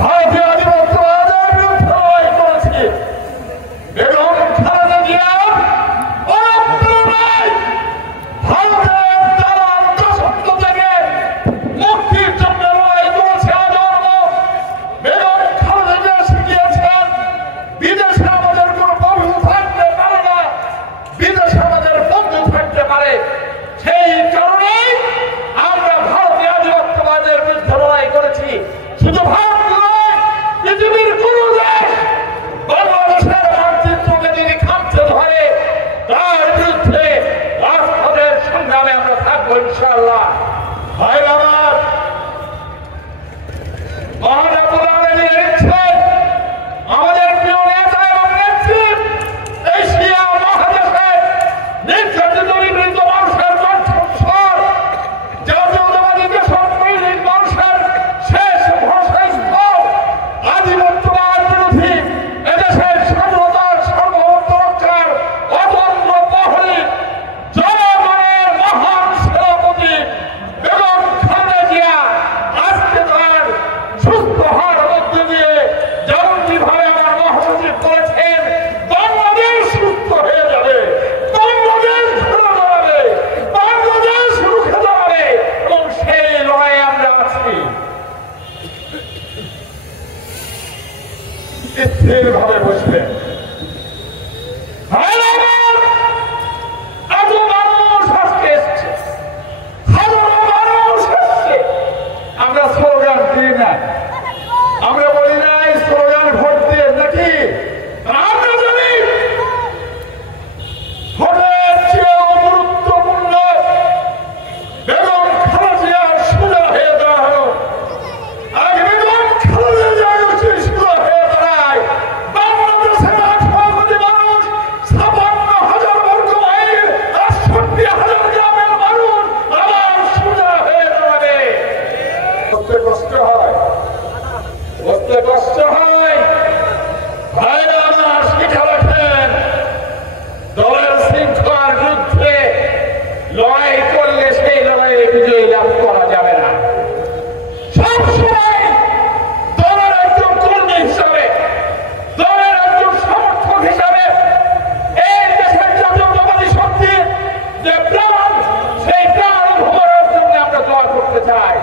ভারতীয় আধিপত্যবাদের বিরুদ্ধে লড়াই করেছি। বেগম খালেদা জিয়া অনুপ্রেরণায় ভারতের দালাল দাসত্ব থেকে মুক্তির জন্য লড়াই করেছে আজন্ম। বেগম খালেদা জিয়া শিখিয়েছেন বিদেশে আমাদের কোনো বন্ধু থাকতে পারে না, বিদেশে আমাদের বন্ধু থাকতে পারে। সেই কারণেই আমরা ভারতীয় আধিপত্যবাদের বিরুদ্ধে লড়াই করেছি। শুধু ভারত নয়, পৃথিবীর কোন দেশ বাংলাদেশের মানচিত্রকে যদি খামতে ধরে তার বিরুদ্ধে রাজপথের সংগ্রামে আমরা থাকবো ইনশাআল্লাহ। ভাইরা আমার, মহানবুল আলামিন ইচ্ছেন আমাদের প্রিয় নেতা এবং নেত্রী এশিয়া মহাদেশের নির্যাতিত নিপীড়িত মানুষের কণ্ঠস্বর, জাতীয়তাবাদী দেশপ্রেমিক মানুষের শেষ ভরসাস্থল, আধিপত্যবাদ বিরোধী এদেশের স্বাধীনতার সার্বভৌমত্ব রক্ষার অদম্য প্রহরী, জনগণের মহান সেনাপতি বেগম খালেদা জিয়া আজকে তার সুস্থ হওয়ার মধ্য দিয়ে যেমনটি ভাবে আমার মহাসচিব বলেছেন, বাংলাদেশ সুস্থ হয়ে যাবে, বাংলাদেশ ঘুরে দাঁড়াবে, বাংলাদেশ রুখে দাঁড়াবে এবং সেই লড়াইয়ে আমরা আছি। স্থির ভাবে বসবেন। এত মানুষ আজকে এসছে, হাজারো মানুষ এসছে। আমরা স্লোগান দিই না, আমরা বলি না এই স্লোগান ভোট দিয়ে নাকি। আমরা জানি ভোটের চেয়েও গুরুত্বপূর্ণ বেগম খালেদা জিয়ার সোজা হয়ে দাঁড়ানো। আগে বেগম খালেদা জিয়া যদি সোজা হয়ে দাঁড়ায়, বাংলাদেশের 18 কোটি মানুষ, 56,000 বর্গ মাইল, 68,000 গ্রামের মানুষ আবার সোজা হয়ে দাঁড়াবে। বলতে কষ্ট হয়, বলতে কষ্ট হয়। ভাইরা আমার, শিখা রাখেন, দলের শৃঙ্খলার বিরুদ্ধে লড়াই করলে সেই লড়াইয়ে বিজয়ী লাভ করা যাবে না। সবসময় দলের একজন কর্মী হিসাবে, দলের একজন সমর্থক হিসাবে এই দেশের জাতীয়তাবাদী শক্তির যে প্রাণ, সেই প্রাণ ভোরের জন্য আমরা দোয়া করতে চাই।